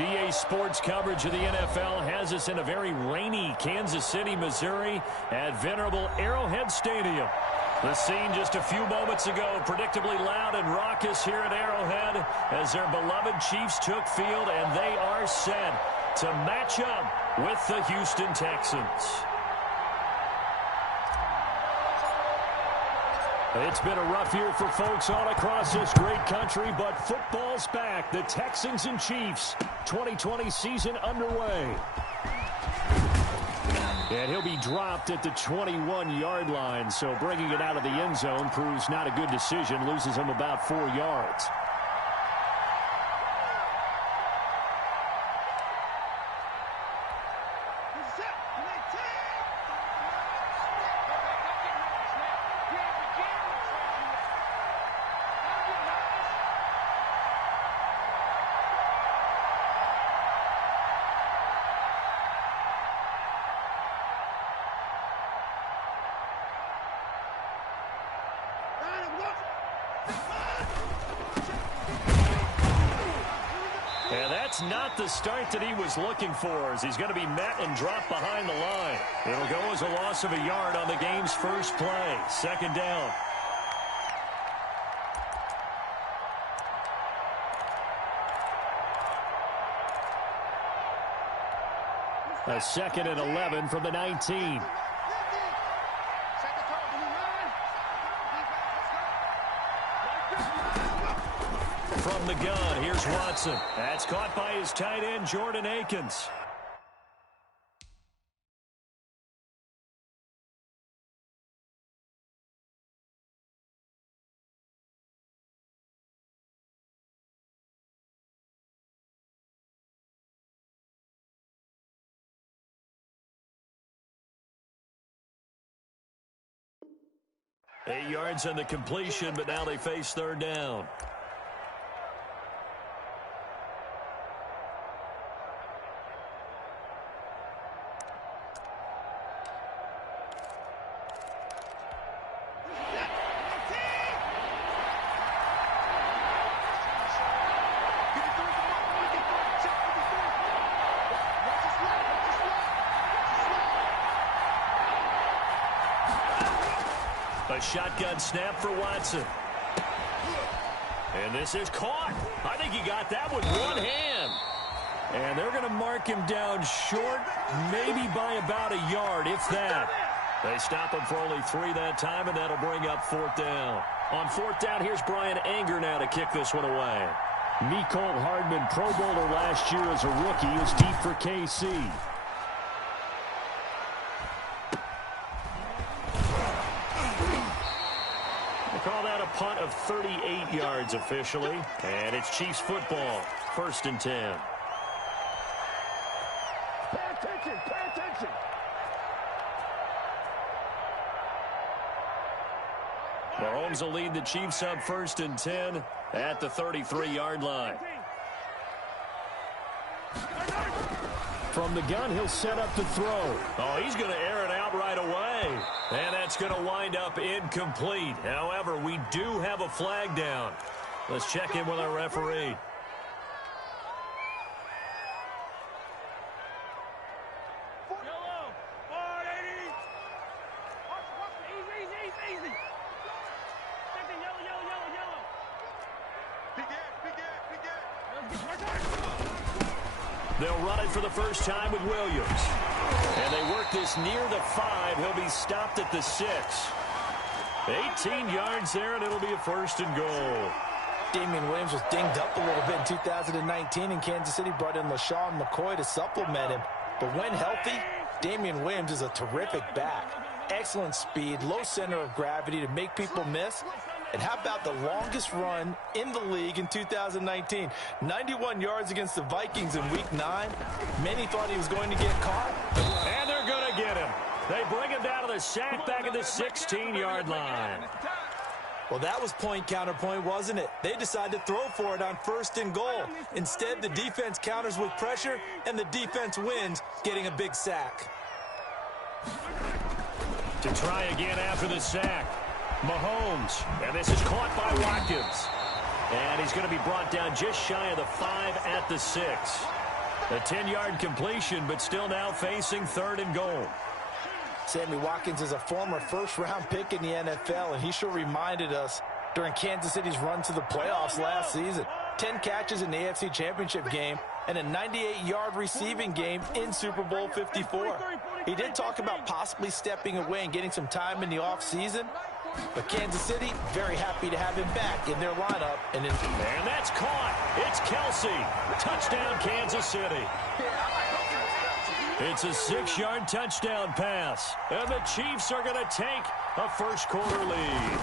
EA Sports coverage of the NFL has us in a very rainy Kansas City, Missouri at venerable Arrowhead Stadium. The scene just a few moments ago, predictably loud and raucous here at Arrowhead as their beloved Chiefs took field, and they are set to match up with the Houston Texans. It's been a rough year for folks all across this great country, but football's back. The Texans and Chiefs, 2020 season underway. And he'll be dropped at the 21-yard line, so bringing it out of the end zone proves not a good decision, loses him about 4 yards. And that's not the start that he was looking for, as he's going to be met and dropped behind the line. It'll go as a loss of a yard on the game's first play. Second down. A second and 11 from the 19. From the gun, here's Watson. That's caught by his tight end, Jordan Akins. Eight yards on the completion, but now they face third down. A shotgun snap for Watson. And this is caught. I think he got that with one hand. And they're going to mark him down short, maybe by about a yard, if that. They stop him for only 3 that time, and that'll bring up fourth down. On fourth down, here's Brian Anger now to kick this one away. Mecole Hardman, Pro Bowler last year as a rookie, is deep for KC. Call that a punt of 38 yards officially. And it's Chiefs football. First and 10. Pay attention, pay attention. Mahomes will lead the Chiefs up first and 10 at the 33-yard line. From the gun, he'll set up to throw. Oh, he's going to air it out right away. And that's going to wind up incomplete. However, we do have a flag down. Let's check in with our referee. They'll run it for the first time with Williams. And they work this near the 5. He'll be stopped at the 6. 18 yards there, and it'll be a first and goal. Damian Williams was dinged up a little bit in 2019, and Kansas City brought in LaShawn McCoy to supplement him. But when healthy, Damian Williams is a terrific back. Excellent speed, low center of gravity to make people miss. And how about the longest run in the league in 2019? 91 yards against the Vikings in Week 9. Many thought he was going to get caught. And they're going to get him. They bring him down to the sack back at the 16-yard line. Well, that was point counterpoint, wasn't it? They decided to throw for it on first and goal. Instead, the defense counters with pressure, and the defense wins, getting a big sack. To try again after the sack. Mahomes, and this is caught by Watkins. And he's going to be brought down just shy of the 5 at the 6. A 10-yard completion, but still now facing 3rd and goal. Sammy Watkins is a former first-round pick in the NFL, and he sure reminded us during Kansas City's run to the playoffs last season. 10 catches in the AFC Championship game and a 98-yard receiving game in Super Bowl 54. He did talk about possibly stepping away and getting some time in the offseason, but Kansas City very happy to have him back in their lineup. And that's caught. It's Kelsey. Touchdown, Kansas City. It's a 6-yard touchdown pass, and the Chiefs are going to take a first-quarter lead.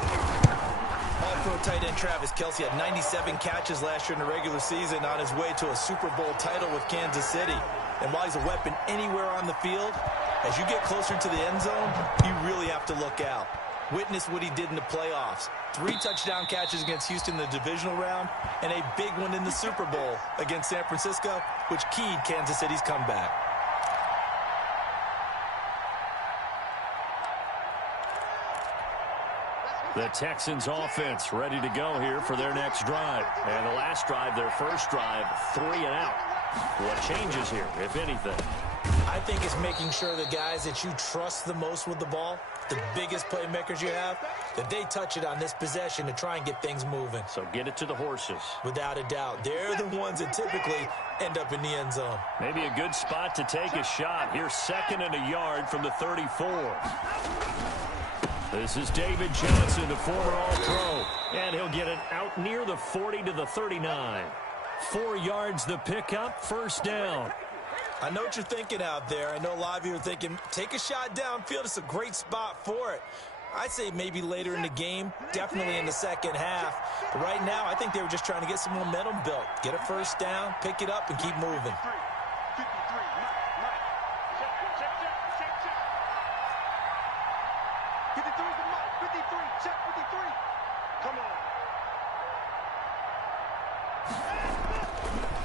All-pro tight end Travis Kelsey had 97 catches last year in the regular season on his way to a Super Bowl title with Kansas City. And while he's a weapon anywhere on the field, as you get closer to the end zone, you really have to look out. Witness what he did in the playoffs. 3 touchdown catches against Houston in the divisional round, and a big one in the Super Bowl against San Francisco, which keyed Kansas City's comeback. The Texans offense ready to go here for their next drive. And the last drive, their first drive, 3 and out. What changes here, if anything? I think it's making sure the guys that you trust the most with the ball, the biggest playmakers you have, that they touch it on this possession to try and get things moving. So get it to the horses. Without a doubt. They're the ones that typically end up in the end zone. Maybe a good spot to take a shot. Here's 2nd and a yard from the 34. This is David Johnson, the former All-Pro, and he'll get it out near the 40 to the 39. 4 yards the pickup, first down. I know what you're thinking out there. I know a lot of you are thinking, take a shot downfield. It's a great spot for it. I'd say maybe later in the game, definitely in the second half. But right now, I think they were just trying to get some momentum built. Get a first down, pick it up, and keep moving.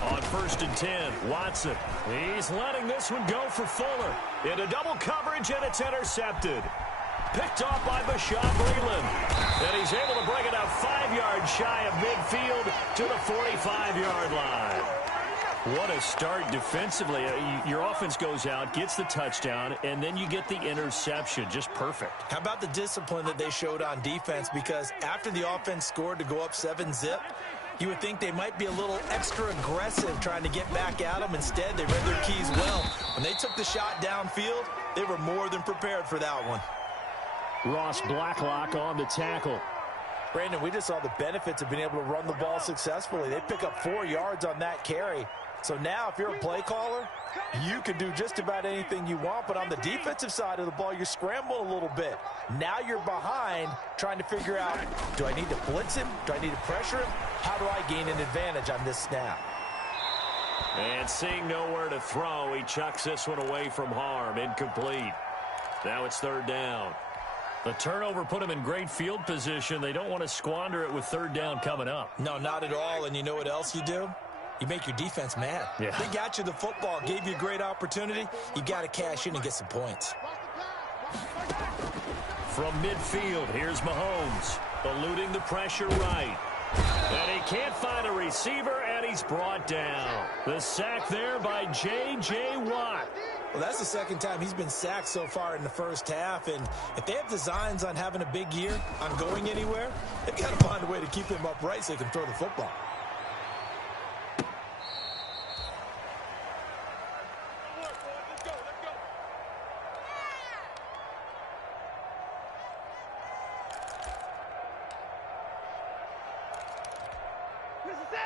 On 1st and 10, Watson. He's letting this one go for Fuller. Into double coverage, and it's intercepted. Picked off by Bashaud Breeland. And he's able to bring it up 5 yards shy of midfield to the 45-yard line. What a start defensively. Your offense goes out, gets the touchdown, and then you get the interception. Just perfect. How about the discipline that they showed on defense? Because after the offense scored to go up 7-zip, you would think they might be a little extra aggressive trying to get back at them. Instead, they read their keys well. When they took the shot downfield, they were more than prepared for that one. Ross Blacklock on the tackle. Brandon, we just saw the benefits of being able to run the ball successfully. They pick up 4 yards on that carry. So now if you're a play caller, you can do just about anything you want. But on the defensive side of the ball, you're scrambling a little bit. Now you're behind trying to figure out, do I need to blitz him? Do I need to pressure him? How do I gain an advantage on this snap? And seeing nowhere to throw, he chucks this one away from harm. Incomplete. Now it's 3rd down. The turnover put him in great field position. They don't want to squander it with 3rd down coming up. No, not at all. And you know what else you do? You make your defense mad. Yeah. They got you the football, gave you a great opportunity. You got to cash in and get some points. From midfield, here's Mahomes, eluding the pressure right. And he can't find a receiver, and he's brought down. The sack there by J.J. Watt. Well, that's the 2nd time he's been sacked so far in the first half. And if they have designs on having a big year, on going anywhere, they've got to find a way to keep him upright so he can throw the football.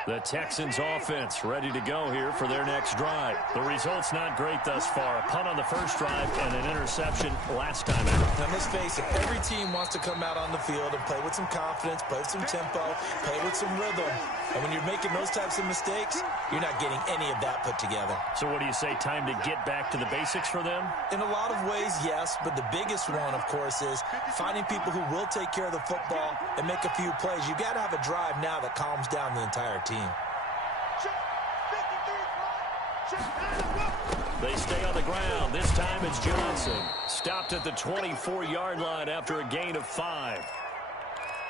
The Texans offense ready to go here for their next drive. The result's not great thus far. A punt on the first drive and an interception last time out. Now, let's face it, every team wants to come out on the field and play with some confidence, play with some tempo, play with some rhythm. And when you're making those types of mistakes, you're not getting any of that put together. So what do you say, time to get back to the basics for them? In a lot of ways, yes, but the biggest one, of course, is finding people who will take care of the football and make a few plays. You've got to have a drive now that calms down the entire team. They stay on the ground. This time it's Johnson. Stopped at the 24-yard line after a gain of 5.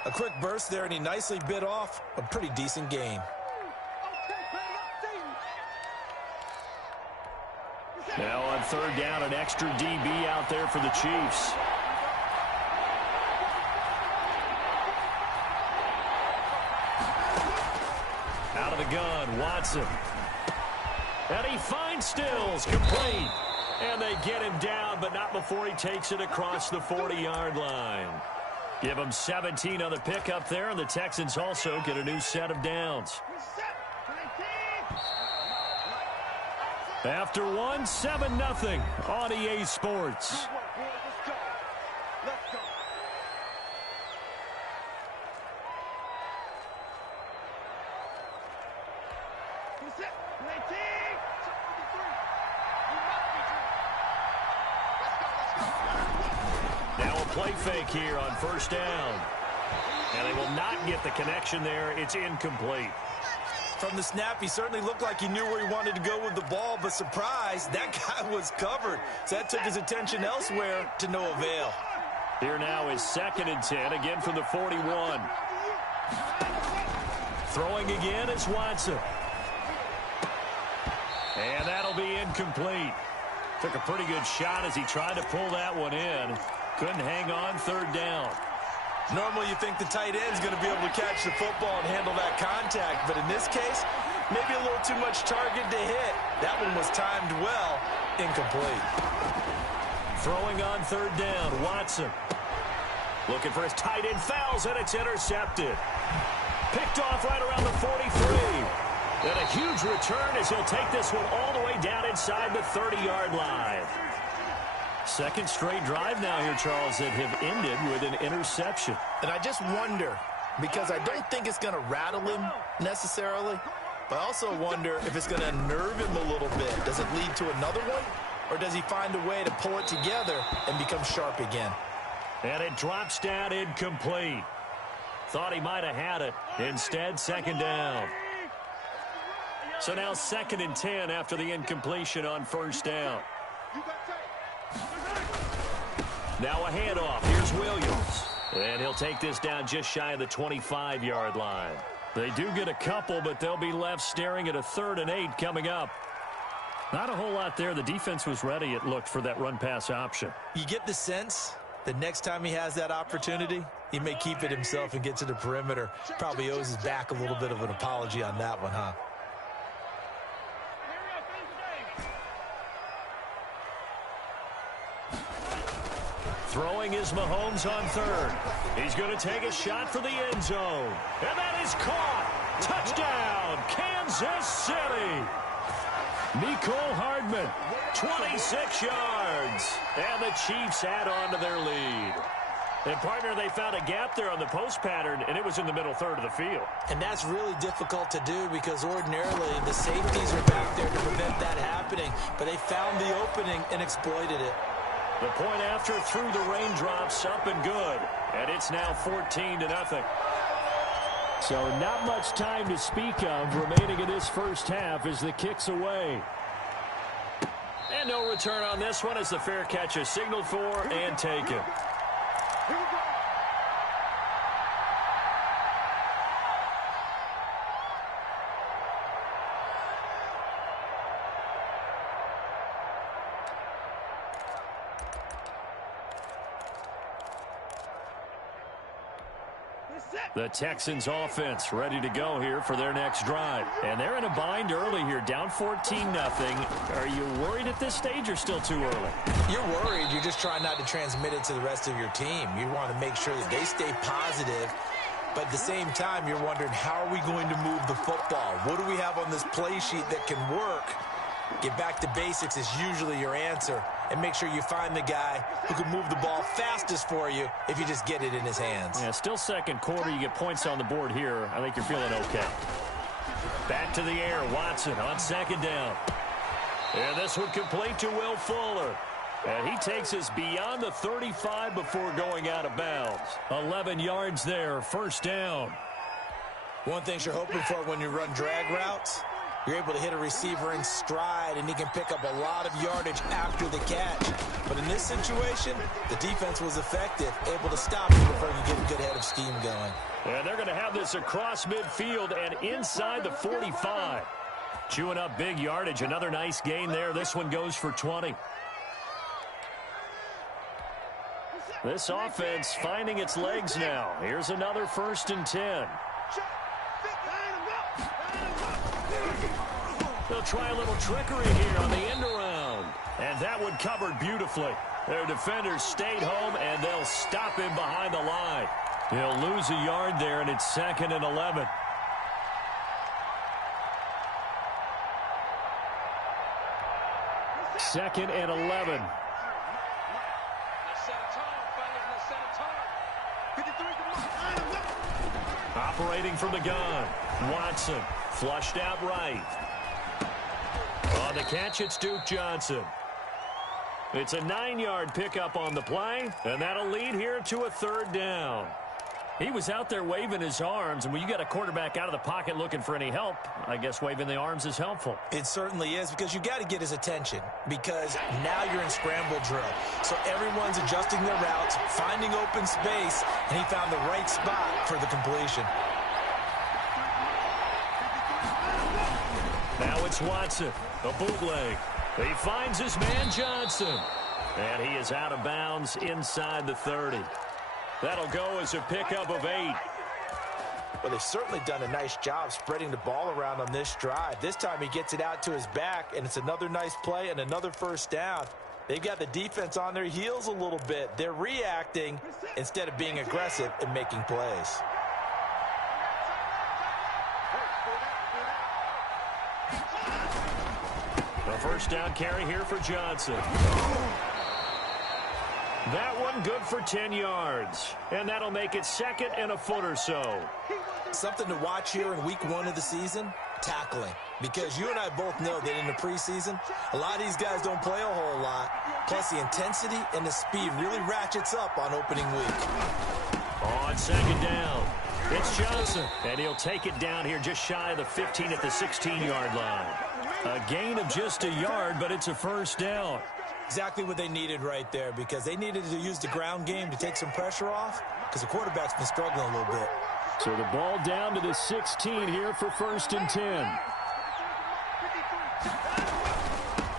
A quick burst there, and he nicely bit off a pretty decent gain. Now on third down, an extra DB out there for the Chiefs. Out of the gun, Watson. And he finds Stills, complete. And they get him down, but not before he takes it across the 40-yard line. Give him 17 on the pickup there, and the Texans also get a new set of downs. After one, 7-0 on EA Sports. Now a play fake here on first down. And they will not get the connection there. It's incomplete. From the snap, he certainly looked like he knew where he wanted to go with the ball, but surprise, that guy was covered. So that took his attention elsewhere to no avail. Here now is 2nd and 10, again from the 41. Throwing again is Watson. And that'll be incomplete. Took a pretty good shot as he tried to pull that one in. Couldn't hang on third down. Normally you think the tight end's going to be able to catch the football and handle that contact, but in this case, maybe a little too much target to hit. That one was timed well, incomplete. Throwing on third down, Watson. Looking for his tight end, fouls, and it's intercepted. Picked off right around the 43. And a huge return as he'll take this one all the way down inside the 30-yard line. Second straight drive now here, Charles, that have ended with an interception. And I just wonder, because I don't think it's going to rattle him necessarily, but I also wonder if it's going to unnerve him a little bit. Does it lead to another one, or does he find a way to pull it together and become sharp again? And it drops down incomplete. Thought he might have had it. Instead, second down. So now 2nd and 10 after the incompletion on first down. Now a handoff. Here's Williams. And he'll take this down just shy of the 25-yard line. They do get a couple, but they'll be left staring at a 3rd and 8 coming up. Not a whole lot there. The defense was ready, it looked, for that run-pass option. You get the sense that next time he has that opportunity, he may keep it himself and get to the perimeter. Probably owes his back a little bit of an apology on that one, huh? Throwing is Mahomes on third. He's going to take a shot for the end zone. And that is caught. Touchdown, Kansas City. Mecole Hardman, 26 yards. And the Chiefs add on to their lead. And, partner, they found a gap there on the post pattern, and it was in the middle third of the field. And that's really difficult to do because ordinarily the safeties are back there to prevent that happening. But they found the opening and exploited it. The point after through the raindrops, up and good. And it's now 14-0. So not much time to speak of remaining in this first half as the kick's away. And no return on this one as the fair catch is signaled for and taken. The Texans offense ready to go here for their next drive. And they're in a bind early here, down 14-0. Are you worried at this stage or still too early? You're worried. You're just trying not to transmit it to the rest of your team. You want to make sure that they stay positive. But at the same time, you're wondering, how are we going to move the football? What do we have on this play sheet that can work? Get back to basics is usually your answer. And make sure you find the guy who can move the ball fastest for you if you just get it in his hands. Yeah, still second quarter. You get points on the board here. I think you're feeling okay. Back to the air. Watson on second down. And this one complete to Will Fuller. And he takes us beyond the 35 before going out of bounds. 11 yards there, first down. One thing you're hoping for when you run drag routes, you're able to hit a receiver in stride, and he can pick up a lot of yardage after the catch. But in this situation, the defense was effective, able to stop him before you get a good head of steam going. And they're going to have this across midfield and inside the 45. Chewing up big yardage. Another nice gain there. This one goes for 20. This offense finding its legs now. Here's another 1st and 10. They'll try a little trickery here on the end around. And that one covered beautifully. Their defenders stayed home, and they'll stop him behind the line. He'll lose a yard there, and it's 2nd and 11. Second and 11. Operating from the gun. Watson flushed out right. On the catch, it's Duke Johnson. It's a 9-yard pickup on the play, and that'll lead here to a 3rd down. He was out there waving his arms, and when you got a quarterback out of the pocket looking for any help, I guess waving the arms is helpful. It certainly is, because you got to get his attention, because now you're in scramble drill. So everyone's adjusting their routes, finding open space, and he found the right spot for the completion. Now it's Watson, a bootleg. He finds his man Johnson, and he is out of bounds inside the 30. That'll go as a pickup of 8. Well, they've certainly done a nice job spreading the ball around on this drive. This time he gets it out to his back, and it's another nice play and another 1st down. They've got the defense on their heels a little bit. They're reacting instead of being aggressive and making plays. The 1st down carry here for Johnson. That one good for 10 yards. And that'll make it 2nd and a foot or so. Something to watch here in week 1 of the season, tackling. Because you and I both know that in the preseason, a lot of these guys don't play a whole lot. Plus the intensity and the speed really ratchets up on opening week. On 2nd down, it's Johnson. And he'll take it down here just shy of the 15 at the 16-yard line. A gain of just a yard, but it's a 1st down. Exactly what they needed right there, because they needed to use the ground game to take some pressure off, because the quarterback's been struggling a little bit. So the ball down to the 16 here for 1st and 10.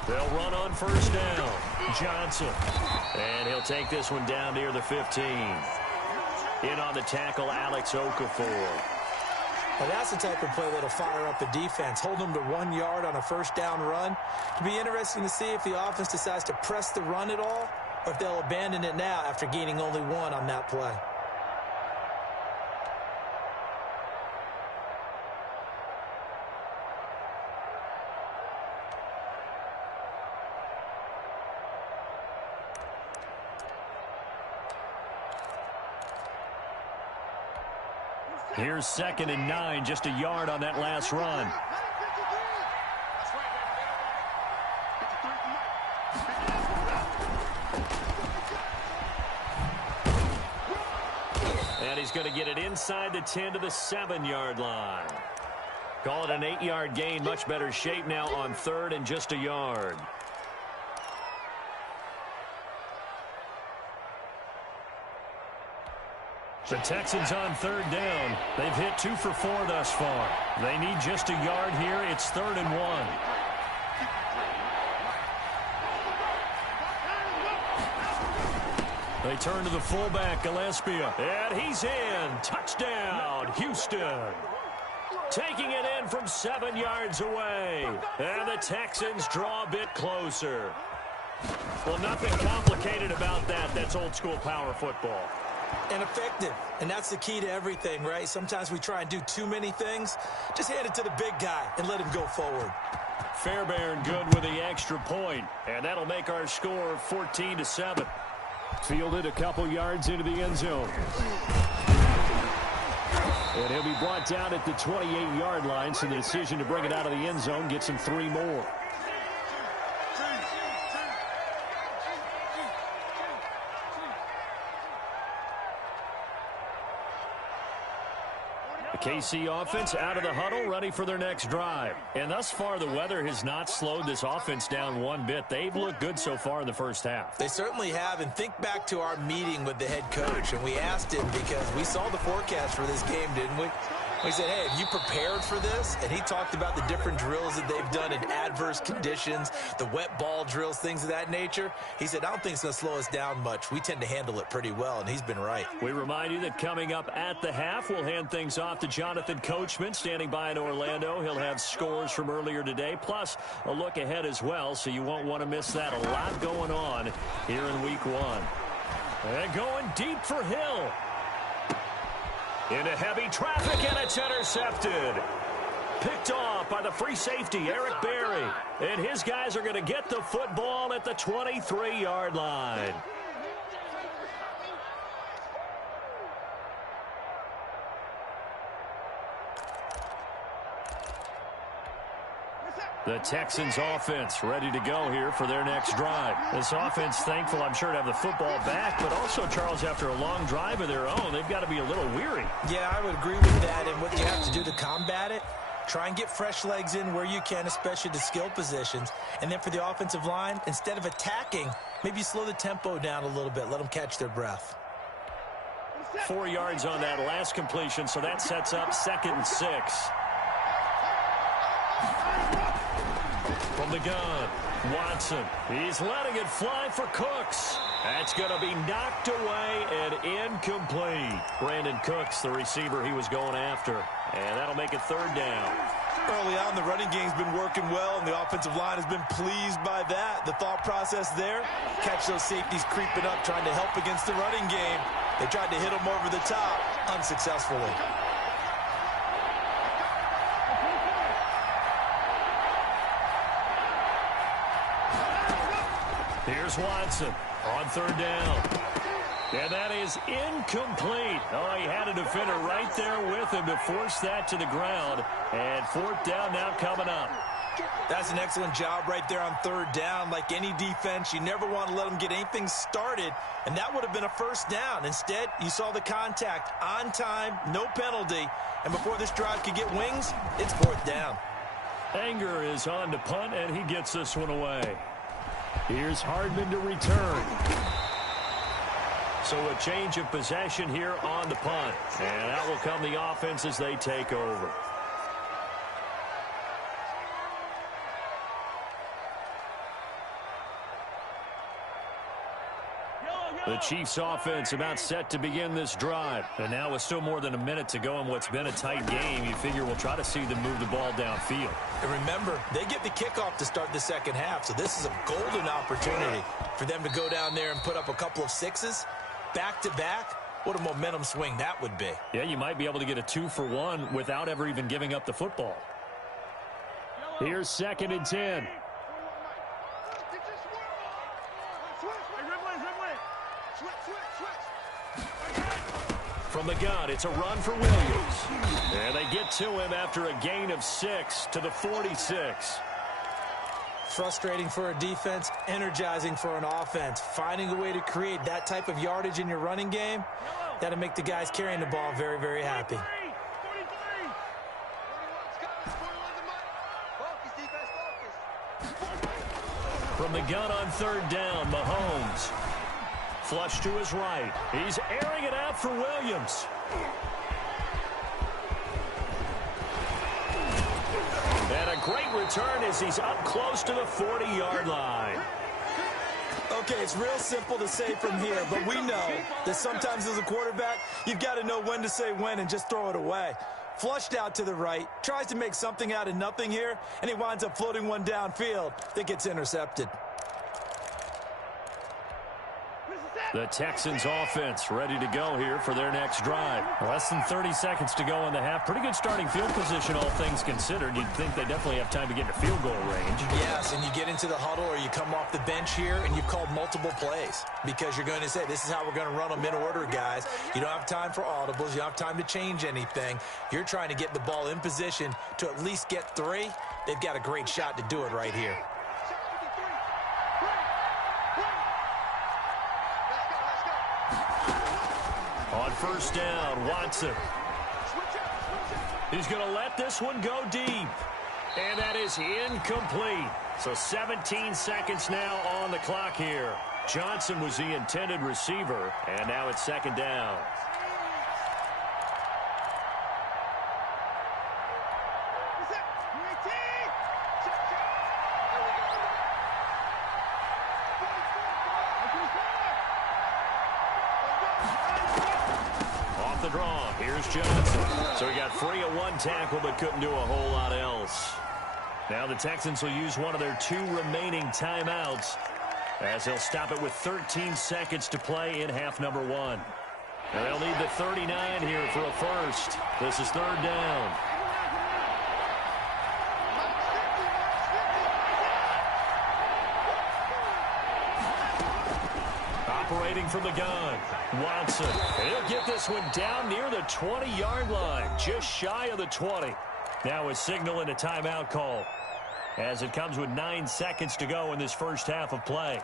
They'll run on 1st down. Johnson. And he'll take this one down near the 15. In on the tackle, Alex Okafor. Well, that's the type of play that'll fire up the defense. Hold them to 1 yard on a 1st down run. It'll be interesting to see if the offense decides to press the run at all, or if they'll abandon it now after gaining only 1 on that play. Here's 2nd and 9, just a yard on that last run. And he's going to get it inside the 10 to the 7-yard line. Call it an 8-yard gain, much better shape now on 3rd and just a yard. The Texans on 3rd down. They've hit 2 for 4 thus far. They need just a yard here. It's 3rd and 1. They turn to the fullback, Gillespie. And he's in. Touchdown, Houston. Taking it in from 7 yards away. And the Texans draw a bit closer. Well, nothing complicated about that. That's old school power football. And effective. And that's the key to everything, right? Sometimes we try and do too many things. Just hand it to the big guy and let him go forward. Fairbairn good with the extra point. And that'll make our score 14-7. Fielded a couple yards into the end zone. And he'll be brought down at the 28-yard line, so the decision to bring it out of the end zone gets him 3 more. The KC offense out of the huddle, ready for their next drive. And thus far, the weather has not slowed this offense down one bit. They've looked good so far in the first half. They certainly have. And think back to our meeting with the head coach. And we asked him, because we saw the forecast for this game, didn't we? He said, hey, have you prepared for this? And he talked about the different drills that they've done in adverse conditions, the wet ball drills, things of that nature. He said, I don't think it's going to slow us down much. We tend to handle it pretty well, and he's been right. We remind you that coming up at the half, we'll hand things off to Jonathan Coachman, standing by in Orlando. He'll have scores from earlier today, plus a look ahead as well, so you won't want to miss that. A lot going on here in week one. And going deep for Hill. Into heavy traffic, and it's intercepted. Picked off by the free safety, Eric Berry. And his guys are going to get the football at the 23-yard line. The Texans offense ready to go here for their next drive. This offense thankful, I'm sure, to have the football back, but also, Charles, after a long drive of their own, they've got to be a little weary. Yeah, I would agree with that, and what you have to do to combat it, try and get fresh legs in where you can, especially the skill positions. And then for the offensive line, instead of attacking, maybe slow the tempo down a little bit, let them catch their breath. 4 yards on that last completion, so that sets up 2nd and 6. From the gun, Watson. He's letting it fly for Cooks. That's going to be knocked away and incomplete. Brandon Cooks, the receiver he was going after. And that'll make it 3rd down. Early on, the running game's been working well, and the offensive line has been pleased by that. The thought process there, catch those safeties creeping up, trying to help against the running game. They tried to hit them over the top, unsuccessfully. Here's Watson on 3rd down. And that is incomplete. Oh, he had a defender right there with him to force that to the ground. And 4th down now coming up. That's an excellent job right there on 3rd down. Like any defense, you never want to let them get anything started. And that would have been a 1st down. Instead, you saw the contact on time, no penalty. And before this drive could get wings, it's 4th down. Anger is on to punt, and he gets this one away. Here's Hardman to return. So a change of possession here on the punt. And out will come the offense as they take over. The Chiefs offense about set to begin this drive. And now with still more than a minute to go in what's been a tight game, you figure we'll try to see them move the ball downfield. And remember, they get the kickoff to start the 2nd half, so this is a golden opportunity for them to go down there and put up a couple of 6s back-to-back. What a momentum swing that would be. Yeah, you might be able to get a 2-for-1 without ever even giving up the football. Here's 2nd and 10. From the gun, it's a run for Williams. And they get to him after a gain of 6 to the 46. Frustrating for a defense, energizing for an offense. Finding a way to create that type of yardage in your running game, that'll make the guys carrying the ball very, very happy. From the gun on 3rd down, Mahomes. Flush to his right. He's airing it out for Williams. And a great return as he's up close to the 40-yard line. Okay, it's real simple to say from here, but we know that sometimes as a quarterback, you've got to know when to say when and just throw it away. Flushed out to the right, tries to make something out of nothing here, and he winds up floating one downfield that gets intercepted. The Texans offense ready to go here for their next drive. Less than 30 seconds to go in the half. Pretty good starting field position, all things considered. You'd think they definitely have time to get to field goal range. Yes, and you get into the huddle or you come off the bench here and you've called multiple plays because you're going to say, this is how we're going to run them in order, guys. You don't have time for audibles. You don't have time to change anything. You're trying to get the ball in position to at least get 3. They've got a great shot to do it right here. On 1st down, Watson. He's going to let this one go deep. And that is incomplete. So 17 seconds now on the clock here. Johnson was the intended receiver, and now it's 2nd down. the draw. Here's Johnson. So he got free of one tackle but couldn't do a whole lot else. Now the Texans will use one of their 2 remaining timeouts as they'll stop it with 13 seconds to play in half number 1. And they'll need the 39 here for a first. This is 3rd down. Operating from the gun, Watson. He'll get this one down near the 20-yard line, just shy of the 20. Now a signal and a timeout call as it comes with 9 seconds to go in this first half of play.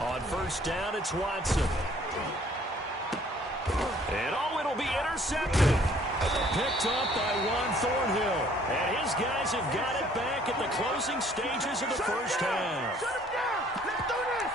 On first down, it's Watson. And it'll be intercepted. Picked up by Juan Thornhill. And his guys have got it back at the closing stages of the first half. Shut him down! Let's do this!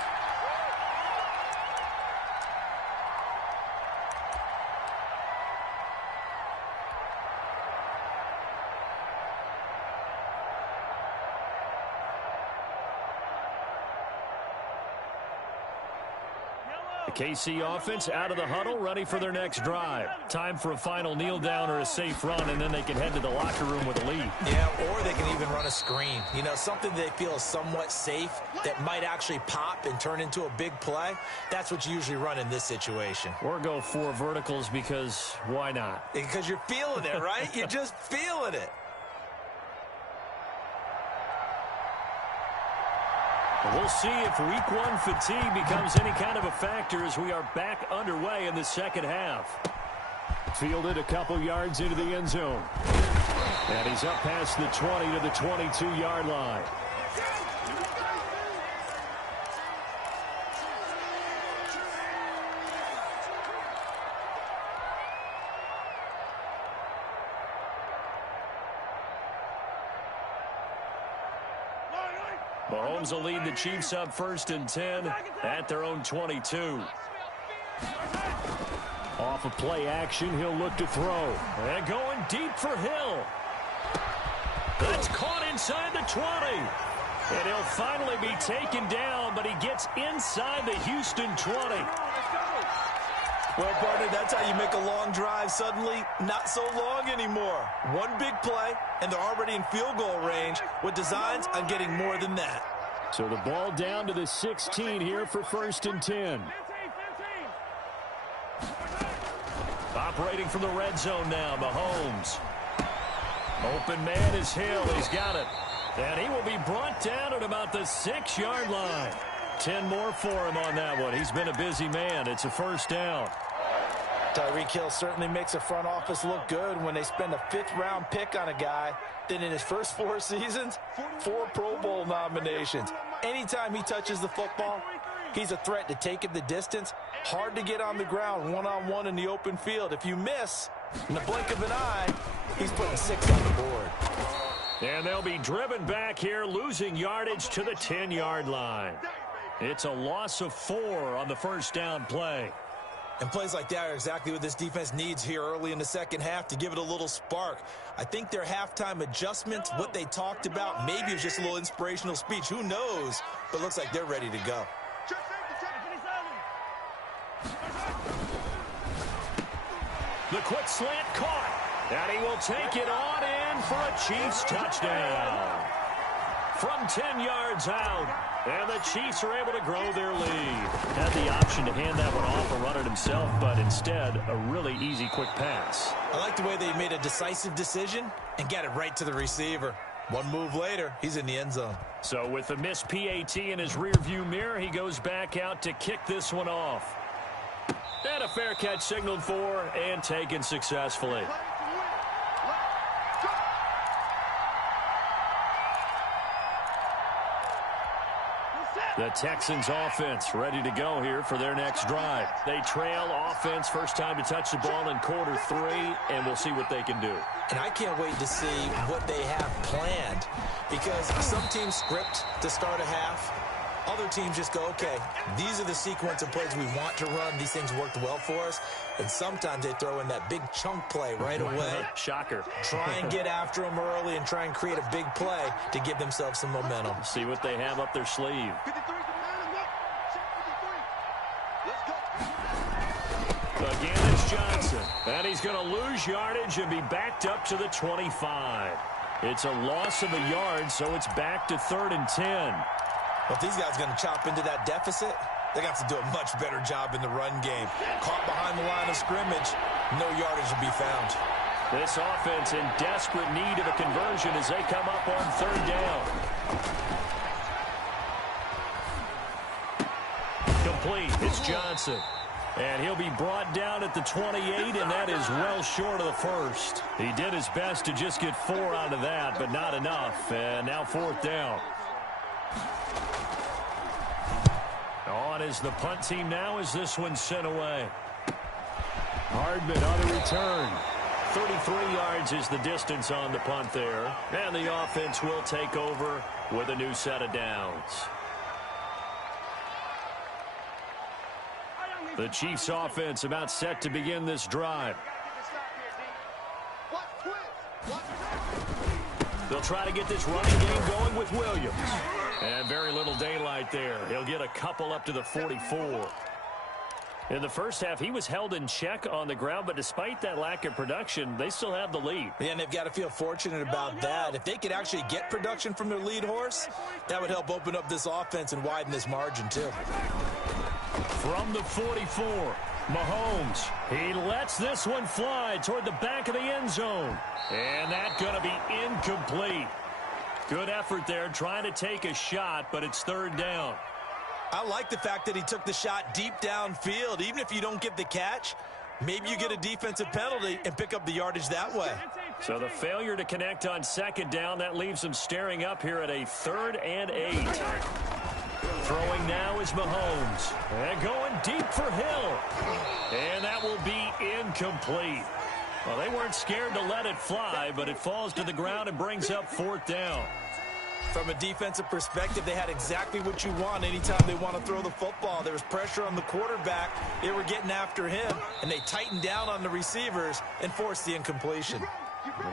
The KC offense out of the huddle, ready for their next drive. Time for a final kneel down or a safe run, and then they can head to the locker room with a lead. Yeah, or they can even run a screen. You know, something they feel is somewhat safe that might actually pop and turn into a big play. That's what you usually run in this situation. Or go 4 verticals because why not? Because you're feeling it, right? You're just feeling it. We'll see if week 1 fatigue becomes any kind of a factor as we are back underway in the second half. Fielded a couple yards into the end zone. And he's up past the 20 to the 22-yard line. Mahomes will lead the Chiefs up 1st and 10 at their own 22. Off of play action, he'll look to throw. And going deep for Hill. That's caught inside the 20. And he'll finally be taken down, but he gets inside the Houston 20. Well, partner, that's how you make a long drive suddenly not so long anymore. One big play, and they're already in field goal range with designs on getting more than that. So the ball down to the 16 here for 1st and 10. Operating from the red zone now, Mahomes. Open man is Hill. He's got it. And he will be brought down at about the 6-yard line. 10 more for him on that one. He's been a busy man. It's a first down. Tyreek Hill certainly makes a front office look good when they spend a 5th-round pick on a guy. Then in his first 4 seasons, 4 Pro Bowl nominations. Anytime he touches the football, he's a threat to take it the distance. Hard to get on the ground one-on-one in the open field. If you miss, in the blink of an eye, he's putting 6 on the board. And they'll be driven back here, losing yardage to the 10-yard line. It's a loss of 4 on the first down play. And plays like that are exactly what this defense needs here early in the second half to give it a little spark. I think their halftime adjustments, what they talked about, maybe it was just a little inspirational speech. Who knows? But it looks like they're ready to go. The quick slant caught. And he will take it on in for a Chiefs touchdown. From 10 yards out. And the Chiefs are able to grow their lead. Had the option to hand that one off or run it himself, but instead, a really easy quick pass. I like the way they made a decisive decision and got it right to the receiver. One move later, he's in the end zone. So with the missed PAT in his rearview mirror, he goes back out to kick this one off. And a fair catch signaled for and taken successfully. The Texans offense ready to go here for their next drive. They trail offense, first time to touch the ball in quarter 3, and we'll see what they can do. And I can't wait to see what they have planned, because some teams script to start a half. Other teams just go, okay, these are the sequence of plays we want to run. These things worked well for us. And sometimes they throw in that big chunk play right away. Shocker. Try and get after them early and try and create a big play to give themselves some momentum. See what they have up their sleeve. Again, it's Johnson. And he's going to lose yardage and be backed up to the 25. It's a loss of a yard, so it's back to 3rd and 10. Well, if these guys are going to chop into that deficit, they're going to have to do a much better job in the run game. Caught behind the line of scrimmage, no yardage to be found. This offense in desperate need of a conversion as they come up on 3rd down. Complete. It's Johnson. And he'll be brought down at the 28, and that is well short of the first. He did his best to just get 4 out of that, but not enough. And now 4th down. On is the punt team now as this one's sent away. Hardman on the return. 33 yards is the distance on the punt there. And the offense will take over with a new set of downs. The Chiefs offense about set to begin this drive. They'll try to get this running game going with Williams. And very little daylight there. He'll get a couple up to the 44. In the first half, he was held in check on the ground, but despite that lack of production, they still have the lead. Yeah, and they've got to feel fortunate about that. If they could actually get production from their lead horse, that would help open up this offense and widen this margin, too. From the 44, Mahomes. He lets this one fly toward the back of the end zone. And that's going to be incomplete. Good effort there, trying to take a shot, but it's 3rd down. I like the fact that he took the shot deep downfield. Even if you don't get the catch, maybe you get a defensive penalty and pick up the yardage that way. So the failure to connect on 2nd down, that leaves them staring up here at a 3rd and 8. Throwing now is Mahomes. And going deep for Hill. And that will be incomplete. Well, they weren't scared to let it fly, but it falls to the ground and brings up 4th down. From a defensive perspective, they had exactly what you want anytime they want to throw the football. There was pressure on the quarterback. They were getting after him, and they tightened down on the receivers and forced the incompletion.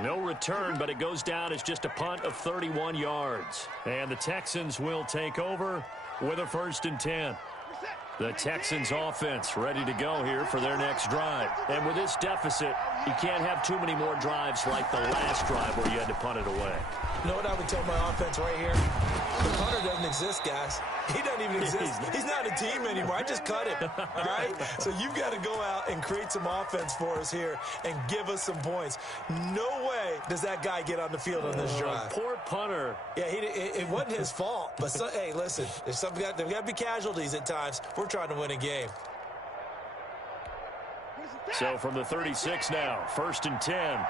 No return, but it goes down as just a punt of 31 yards. And the Texans will take over with a 1st and 10. The Texans offense ready to go here for their next drive. And with this deficit, you can't have too many more drives like the last drive where you had to punt it away. You know what I would tell my offense right here? The punter doesn't exist, guys. He doesn't even exist. He's not a team anymore. I just cut him, all right? So you've got to go out and create some offense for us here and give us some points. No way does that guy get on the field on this drive. Poor punter. Yeah, it wasn't his fault. But, hey, listen, there's got to be casualties at times. We're trying to win a game. So from the 36 now, 1st and 10.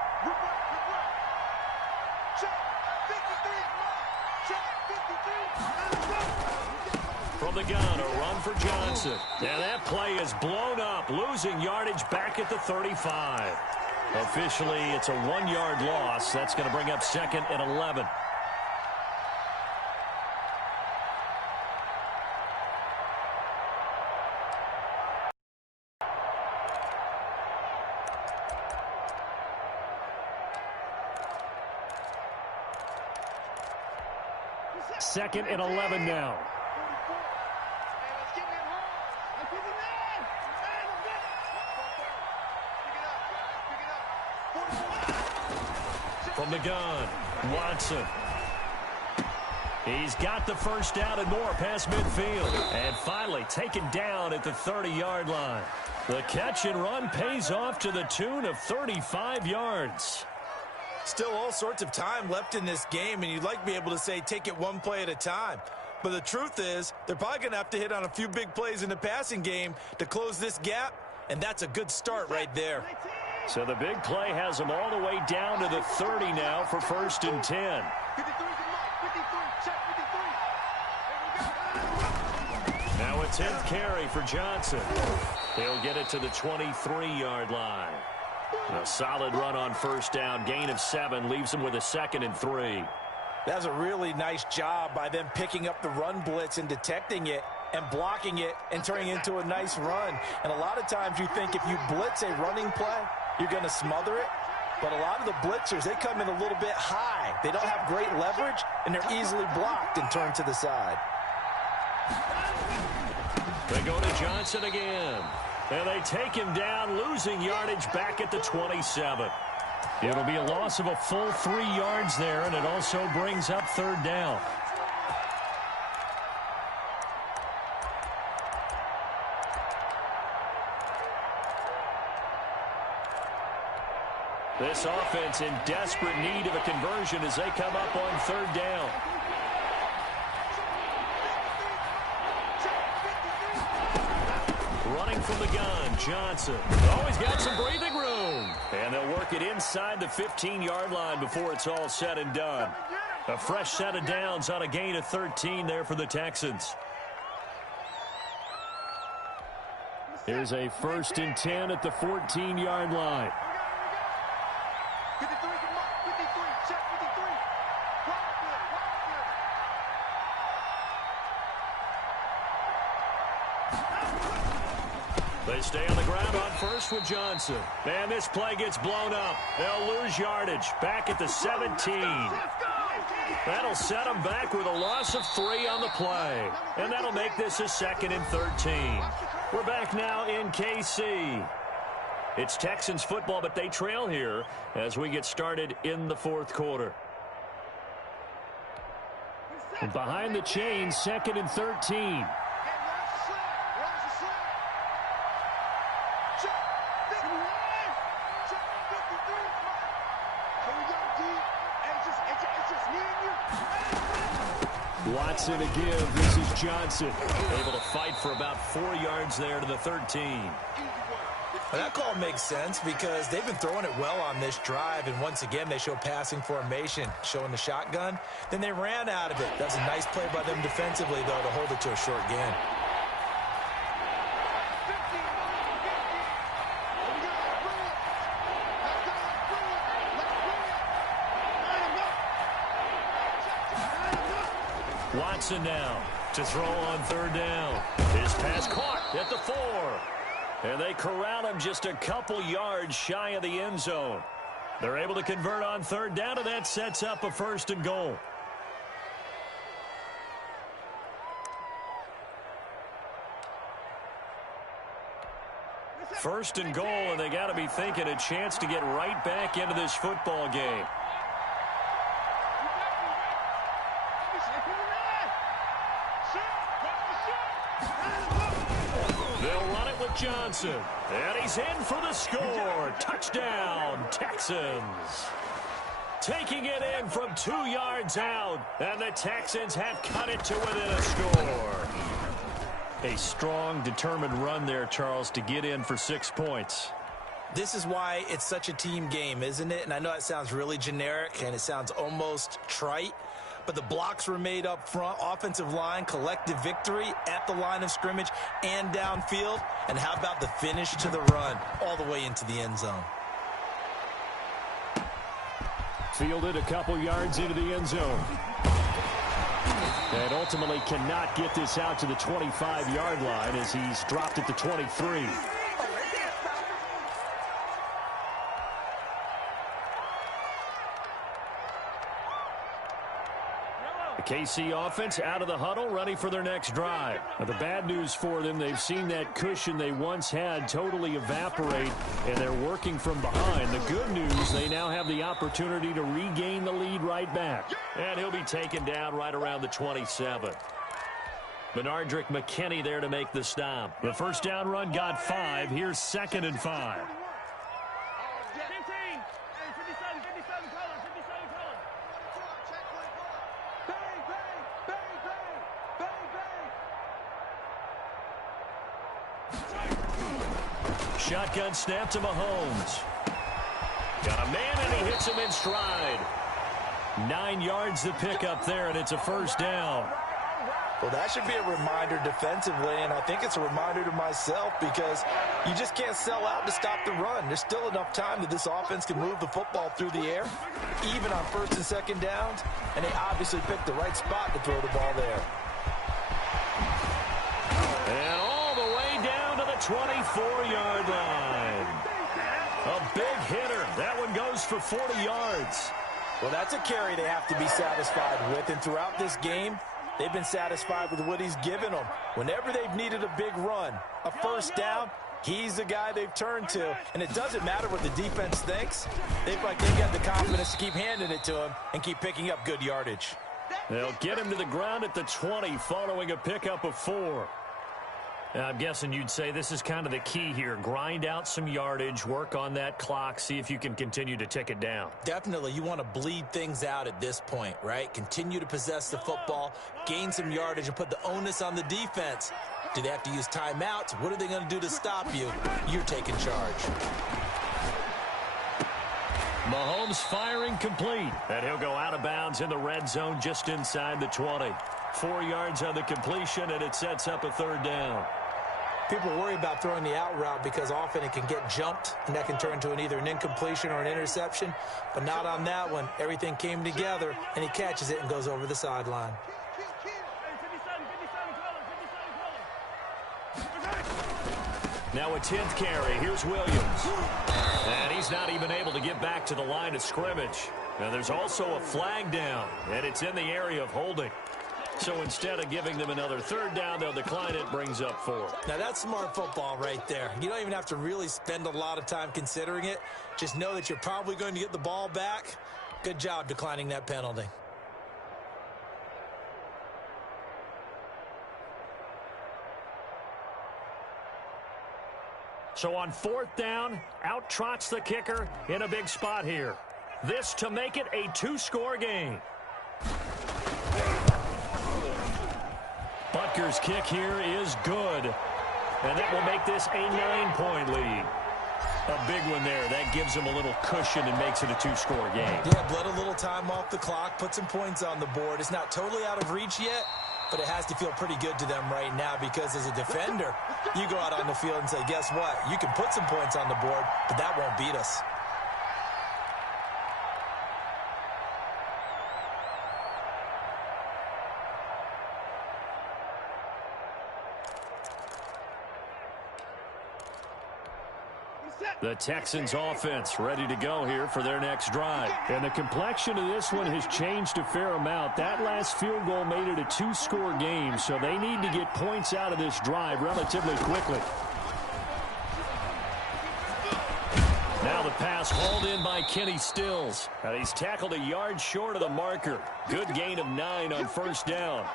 From the gun, a run for Johnson. And that play is blown up, losing yardage back at the 35. Officially, it's a 1-yard loss. That's going to bring up 2nd and 11. Second and 11 now. From the gun, Watson. He's got the first down and more past midfield. And finally taken down at the 30-yard line. The catch and run pays off to the tune of 35 yards. Still all sorts of time left in this game, and you'd like to be able to say take it one play at a time. But the truth is, they're probably going to have to hit on a few big plays in the passing game to close this gap, and that's a good start right there. So the big play has them all the way down to the 30 now for 1st and 10. 10th carry for Johnson. He'll get it to the 23-yard line. A solid run on first down. Gain of 7 leaves him with a 2nd and 3. That's a really nice job by them picking up the run blitz and detecting it and blocking it and turning it into a nice run. And a lot of times you think if you blitz a running play, you're going to smother it. But a lot of the blitzers, they come in a little bit high. They don't have great leverage, and they're easily blocked and turned to the side. They go to Johnson again. And they take him down, losing yardage back at the 27. It'll be a loss of a full 3 yards there, and it also brings up 3rd down. This offense in desperate need of a conversion as they come up on 3rd down. Running from the gun, Johnson. Oh, he's got some breathing room. And they'll work it inside the 15-yard line before it's all said and done. A fresh set of downs on a gain of 13 there for the Texans. Here's a 1st and 10 at the 14-yard line. 53, check 53. They stay on the ground on first with Johnson. And this play gets blown up. They'll lose yardage back at the 17. That'll set them back with a loss of 3 on the play. And that'll make this a 2nd and 13. We're back now in KC. It's Texans football, but they trail here as we get started in the 4th quarter. Behind the chains, 2nd and 13. Watson to give. This is Johnson. Able to fight for about 4 yards there to the 13. Well, that call makes sense because they've been throwing it well on this drive, and once again they show passing formation, showing the shotgun. Then they ran out of it. That's a nice play by them defensively, though, to hold it to a short gain. Watson now to throw on 3rd down. His pass caught at the 4. And they corral him just a couple yards shy of the end zone. They're able to convert on 3rd down, and that sets up a 1st and goal. First and goal, and they got to be thinking a chance to get right back into this football game. Johnson, and he's in for the score. Touchdown, Texans. Taking it in from 2 yards out, and the Texans have cut it to within a score. A strong, determined run there, Charles, to get in for 6 points. This is why it's such a team game, isn't it? And I know it sounds really generic, and it sounds almost trite, but the blocks were made up front. Offensive line, collective victory at the line of scrimmage and downfield. And how about the finish to the run all the way into the end zone? Fielded a couple yards into the end zone. And ultimately cannot get this out to the 25-yard line as he's dropped at the 23. The KC offense out of the huddle, ready for their next drive. Now, the bad news for them, they've seen that cushion they once had totally evaporate, and they're working from behind. The good news, they now have the opportunity to regain the lead right back. And he'll be taken down right around the 27. Benardrick McKinney there to make the stop. The first down run got 5. Here's 2nd and 5. Shotgun snap to Mahomes. Got a man, and he hits him in stride. 9 yards to pick up there, and it's a first down. Well, that should be a reminder defensively, and I think it's a reminder to myself because you just can't sell out to stop the run. There's still enough time that this offense can move the football through the air, even on first and second downs, and they obviously picked the right spot to throw the ball there. And all the way down to the 24-yard line. A big hitter. That one goes for 40 yards. Well, that's a carry they have to be satisfied with, and throughout this game, they've been satisfied with what he's given them. Whenever they've needed a big run, a first down, he's the guy they've turned to. And it doesn't matter what the defense thinks. They've got the confidence to keep handing it to him and keep picking up good yardage. They'll get him to the ground at the 20 following a pickup of 4. I'm guessing you'd say this is kind of the key here. Grind out some yardage, work on that clock, see if you can continue to tick it down. Definitely, you want to bleed things out at this point, right? Continue to possess the football, gain some yardage, and put the onus on the defense. Do they have to use timeouts? What are they going to do to stop you? You're taking charge. Mahomes firing complete, and he'll go out of bounds in the red zone just inside the 20. 4 yards on the completion, and it sets up a third down. People worry about throwing the out route because often it can get jumped, and that can turn into either an incompletion or an interception. But not on that one. Everything came together, and he catches it and goes over the sideline. Now a 10th carry. Here's Williams. And he's not even able to get back to the line of scrimmage. Now there's also a flag down, and it's in the area of holding. So instead of giving them another third down, they'll decline it, brings up 4. Now that's smart football right there. You don't even have to really spend a lot of time considering it. Just know that you're probably going to get the ball back. Good job declining that penalty. So on 4th down, out trots the kicker in a big spot here. This to make it a 2-score game. Butker's kick here is good. And that will make this a 9-point lead. A big one there. That gives them a little cushion and makes it a 2-score game. Yeah, bled a little time off the clock, put some points on the board. It's not totally out of reach yet, but it has to feel pretty good to them right now because as a defender, you go out on the field and say, guess what? You can put some points on the board, but that won't beat us. The Texans offense ready to go here for their next drive. And the complexion of this one has changed a fair amount. That last field goal made it a 2-score game, so they need to get points out of this drive relatively quickly. Now the pass hauled in by Kenny Stills. And he's tackled a yard short of the marker. Good gain of 9 on first down.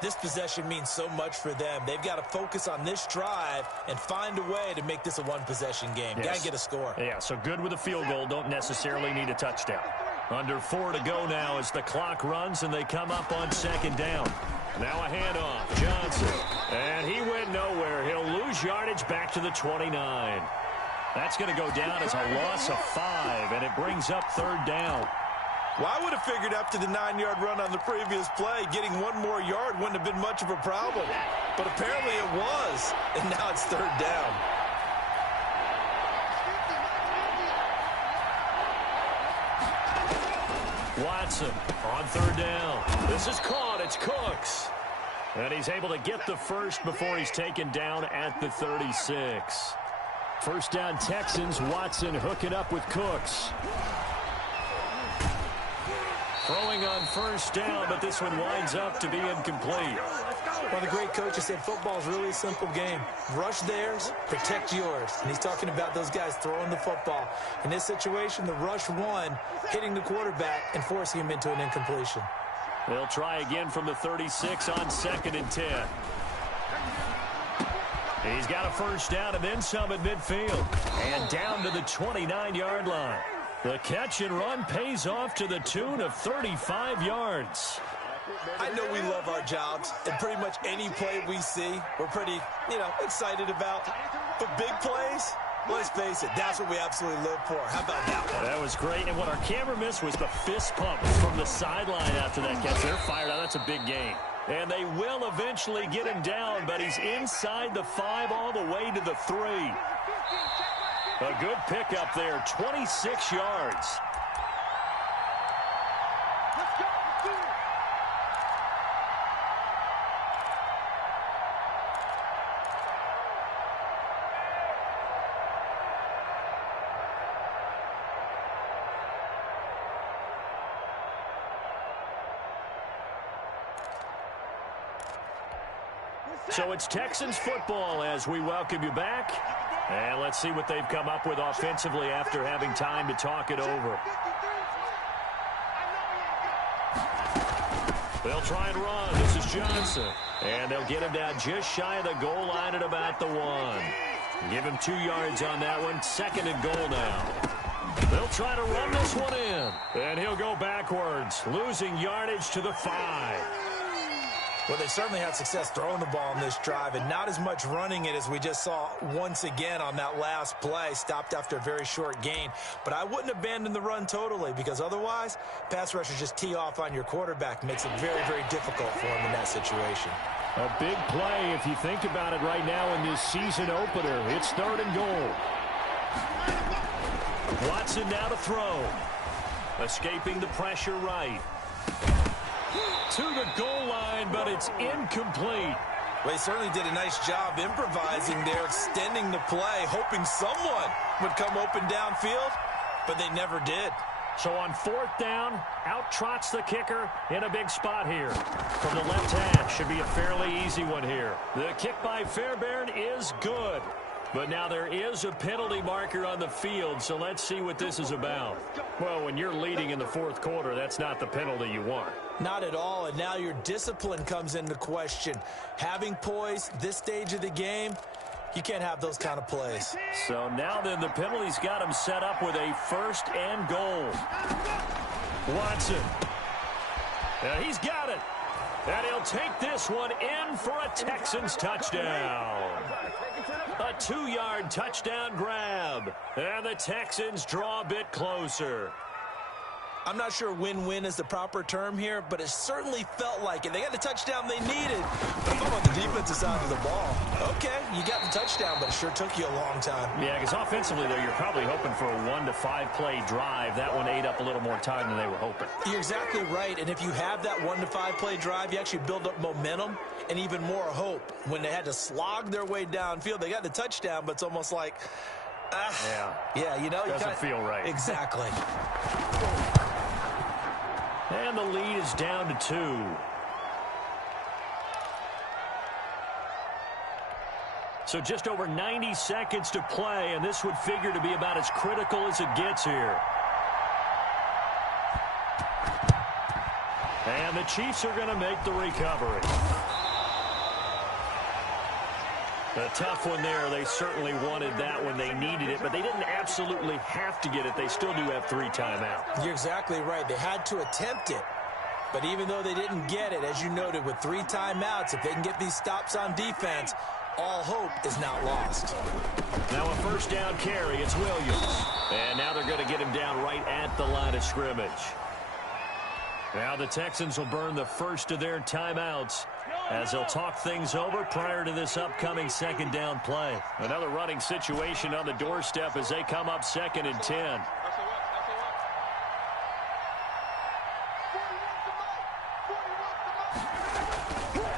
This possession means so much for them. They've got to focus on this drive and find a way to make this a one-possession game. Yes. Got to get a score. Yeah, so good with a field goal. Don't necessarily need a touchdown. Under 4 to go now as the clock runs and they come up on 2nd down. Now a handoff. Johnson. And he went nowhere. He'll lose yardage back to the 29. That's going to go down as a loss of 5, and it brings up 3rd down. Well, I would have figured after the 9-yard run on the previous play, getting 1 more yard wouldn't have been much of a problem. But apparently it was, and now it's 3rd down. Watson on 3rd down. This is caught. It's Cooks. And he's able to get the first before he's taken down at the 36. First down Texans. Watson hooking up with Cooks. Throwing on first down, but this one winds up to be incomplete. Well, the great coach has said football is really a simple game. Rush theirs, protect yours. And he's talking about those guys throwing the football. In this situation, the rush won, hitting the quarterback and forcing him into an incompletion. They'll try again from the 36 on 2nd and 10. He's got a first down and then some at midfield. And down to the 29-yard line. The catch and run pays off to the tune of 35 yards. I know we love our jobs, and pretty much any play we see, we're pretty, excited about. But big plays, let's face it, that's what we absolutely live for. How about that one? That was great, and what our camera missed was the fist pump from the sideline after that catch. They're fired out. That's a big game. And they will eventually get him down, but he's inside the 5 all the way to the 3. A good pickup there, 26 yards. Let's go. Let's do it. So it's Texans football as we welcome you back. And let's see what they've come up with offensively after having time to talk it over. They'll try and run. This is Johnson. And they'll get him down just shy of the goal line at about the 1. Give him 2 yards on that one. 2nd and goal now. They'll try to run this one in. And he'll go backwards, losing yardage to the 5. Well, they certainly had success throwing the ball in this drive and not as much running it as we just saw once again on that last play. Stopped after a very short gain. But I wouldn't abandon the run totally because otherwise, pass rushers just tee off on your quarterback. Makes it very, very difficult for him in that situation. A big play if you think about it right now in this season opener. It's 3rd and goal. Watson now to throw. Escaping the pressure right. To the goal line, but it's incomplete. Well, he certainly did a nice job improvising there, extending the play, hoping someone would come open downfield, but they never did. So on 4th down, out trots the kicker in a big spot here. From the left hash, should be a fairly easy one here. The kick by Fairbairn is good. But now there is a penalty marker on the field, so let's see what this is about. Well, when you're leading in the 4th quarter, that's not the penalty you want. Not at all, and now your discipline comes into question. Having poise this stage of the game, you can't have those kind of plays. So now then the penalty's got him set up with a 1st and goal. Watson. He's got it. And he'll take this one in for a Texans touchdown. A 2-yard touchdown grab. And the Texans draw a bit closer. I'm not sure win-win is the proper term here, but it certainly felt like it. They got the touchdown they needed. But I'm on the defensive side of the ball. Okay, you got the touchdown, but it sure took you a long time. Yeah, because offensively, though, you're probably hoping for a 1 to 5 play drive. That one ate up a little more time than they were hoping. You're exactly right, and if you have that 1 to 5 play drive, you actually build up momentum and even more hope. When they had to slog their way downfield, they got the touchdown, but it's almost like, yeah, you know. Doesn't feel right. Exactly. And the lead is down to 2. So just over 90 seconds to play, and this would figure to be about as critical as it gets here. And the Chiefs are going to make the recovery. A tough one there. They certainly wanted that when they needed it, but they didn't absolutely have to get it. They still do have 3 timeouts. You're exactly right. They had to attempt it. But even though they didn't get it, as you noted, with 3 timeouts, if they can get these stops on defense, all hope is not lost. Now a 1st down carry. It's Williams. And now they're going to get him down right at the line of scrimmage. Now the Texans will burn the first of their timeouts as they'll talk things over prior to this upcoming 2nd down play. Another running situation on the doorstep as they come up 2nd and 10.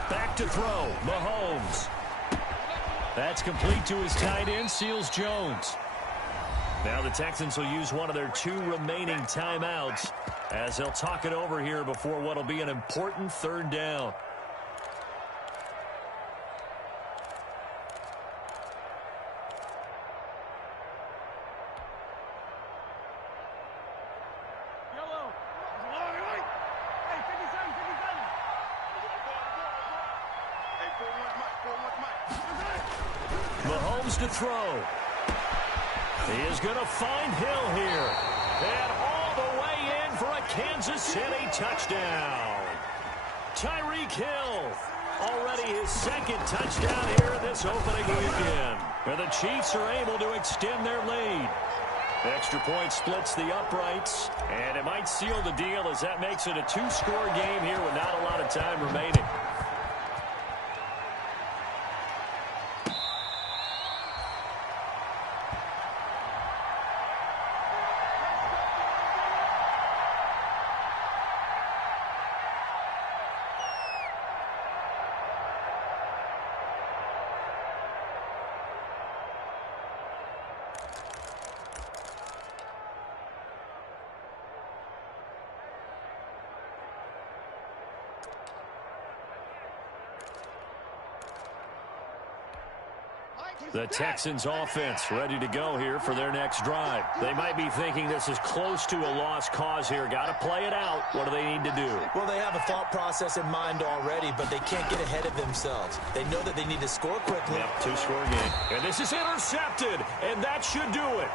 Back to throw, Mahomes. That's complete to his tight end, Seals Jones. Now the Texans will use one of their 2 remaining timeouts as they'll talk it over here before what will be an important 3rd down. Mahomes to throw. He is going to find Hill here. And all the way in for a Kansas City touchdown. Tyreek Hill. Already his 2nd touchdown here this opening weekend. And the Chiefs are able to extend their lead. Extra point splits the uprights. And it might seal the deal as that makes it a 2-score game here with not a lot of time remaining. The Texans offense ready to go here for their next drive. They might be thinking this is close to a lost cause here. Got to play it out. What do they need to do? Well, they have a thought process in mind already, but they can't get ahead of themselves. They know that they need to score quickly. Yep, two-score game. And this is intercepted, and that should do it.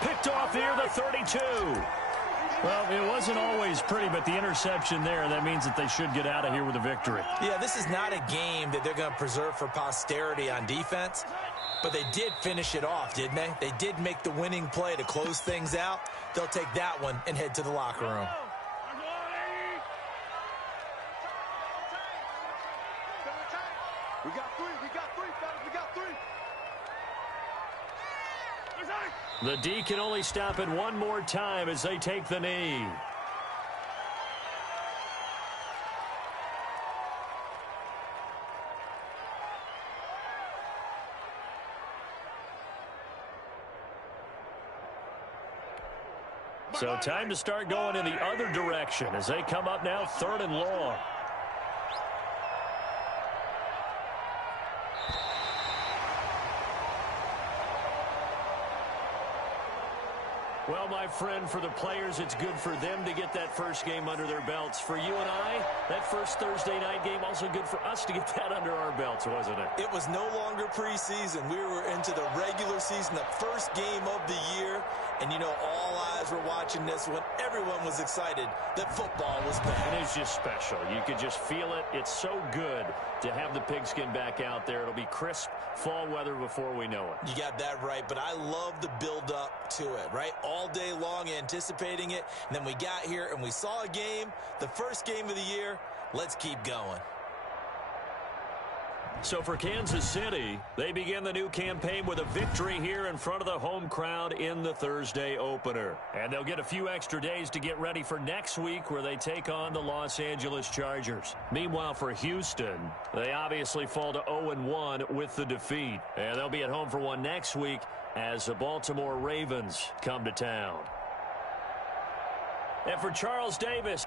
Picked off here, the 32. Well, it wasn't always pretty, but the interception there, that means that they should get out of here with a victory. Yeah, this is not a game that they're going to preserve for posterity on defense, but they did finish it off, didn't they? They did make the winning play to close things out. They'll take that one and head to the locker room. We got three, fellas, we got three. The D can only stop it one more time as they take the knee. So time to start going in the other direction as they come up now 3rd and long. Well, my friend, for the players, it's good for them to get that first game under their belts. For you and I, that first Thursday night game, also good for us to get that under our belts, wasn't it? It was no longer preseason. We were into the regular season, the first game of the year. And, you know, all eyes were watching this when everyone was excited that football was back. It is just special. You could just feel it. It's so good to have the pigskin back out there. It'll be crisp fall weather before we know it. You got that right, but I love the build-up to it, right? All day long anticipating it, and then we got here and we saw a game, the first game of the year. Let's keep going. So for Kansas City, they begin the new campaign with a victory here in front of the home crowd in the Thursday opener. And they'll get a few extra days to get ready for next week where they take on the Los Angeles Chargers. Meanwhile, for Houston, they obviously fall to 0-1 with the defeat. And they'll be at home for one next week as the Baltimore Ravens come to town. And for Charles Davis,